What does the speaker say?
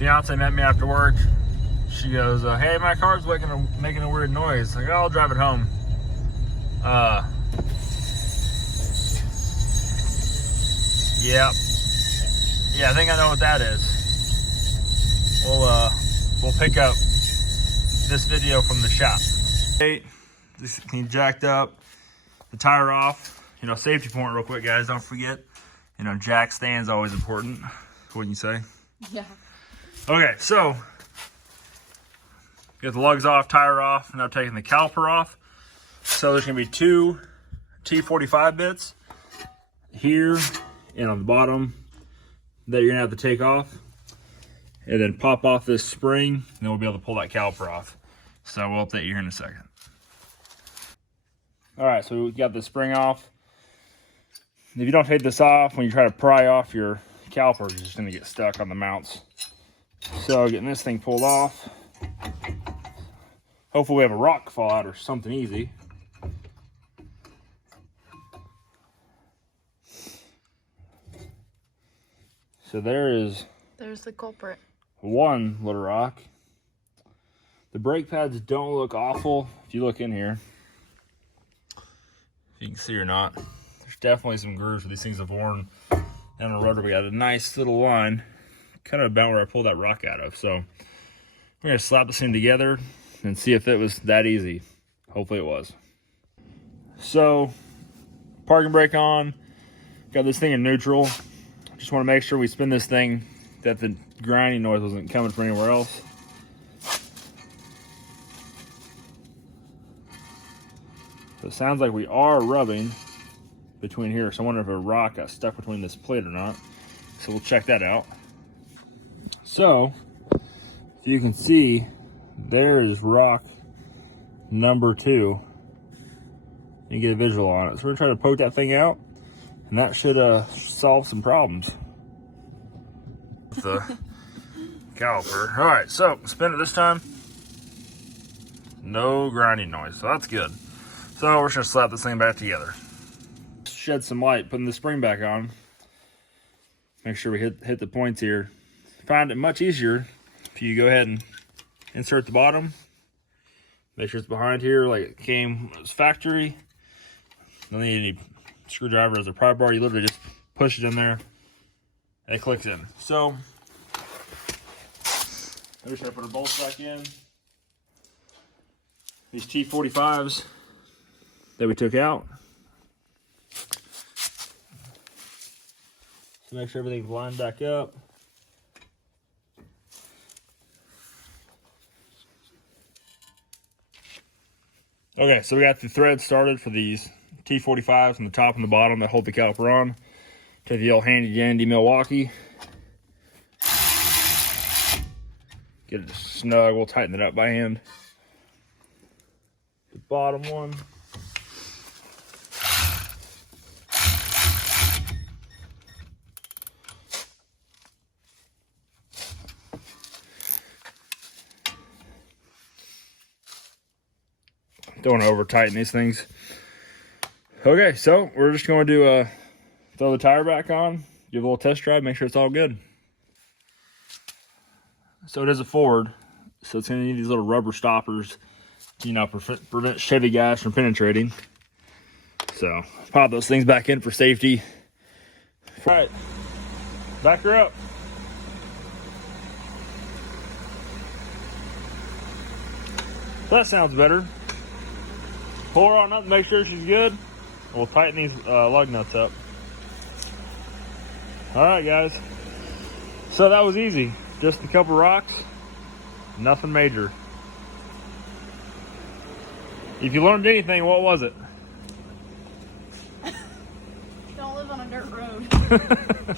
Fiance met me after work. She goes, hey, my car's making a weird noise. Like, oh, I'll drive it home. Yep. Yeah, I think I know what that is. We'll pick up this video from the shop. This thing jacked up, the tire off. You know, safety point real quick, guys. Don't forget, you know, jack stand's always important. Wouldn't you say? Yeah. Okay, so get the lugs off, tire off. Now taking the caliper off. So there's gonna be two T45 bits here and on the bottom that you're gonna have to take off, and then pop off this spring, and then we'll be able to pull that caliper off. So we'll update you here in a second. All right, so we got the spring off. If you don't take this off, when you try to pry off your caliper, it's just gonna get stuck on the mounts. So getting this thing pulled off. Hopefully we have a rock fall out or something easy. So there's the culprit. One little rock. The brake pads don't look awful. If you look in here, if you can see or not, there's definitely some grooves where these things have worn down the rotor. We got a nice little line, kind of about where I pulled that rock out of. So we're gonna slap this thing together and see if it was that easy. Hopefully it was. So parking brake on, got this thing in neutral. Just want to make sure we spin this thing that the grinding noise wasn't coming from anywhere else. So it sounds like we are rubbing between here. So I wonder if a rock got stuck between this plate or not. So we'll check that out. So if you can see, there is rock number 2. You can get a visual on it. So we're gonna try to poke that thing out, and that should solve some problems. The caliper. All right, so spin it this time. No grinding noise, so that's good. So we're just gonna slap this thing back together. Shed some light, putting the spring back on. Make sure we hit the points here. Find it much easier if you go ahead and insert the bottom. Make sure it's behind here like it came as factory. Don't need any screwdriver as a pry bar. You literally just push it in there and it clicks in. So I'm just gonna put our bolts back in. These T45s that we took out. So make sure everything's lined back up. Okay, so we got the thread started for these T45s on the top and the bottom that hold the caliper on. Take the old handy dandy Milwaukee. Get it snug, we'll tighten it up by hand. The bottom one. Don't want to over tighten these things. Okay, so we're just going to throw the tire back on, give a little test drive, make sure it's all good. So it is a Ford, so it's going to need these little rubber stoppers to, you know, prevent Chevy gas from penetrating. So pop those things back in for safety. All right, back her up. That sounds better. Pull her on up, make sure she's good. We'll tighten these lug nuts up. All right, guys. So that was easy. Just a couple rocks, nothing major. If you learned anything, what was it? Don't live on a dirt road.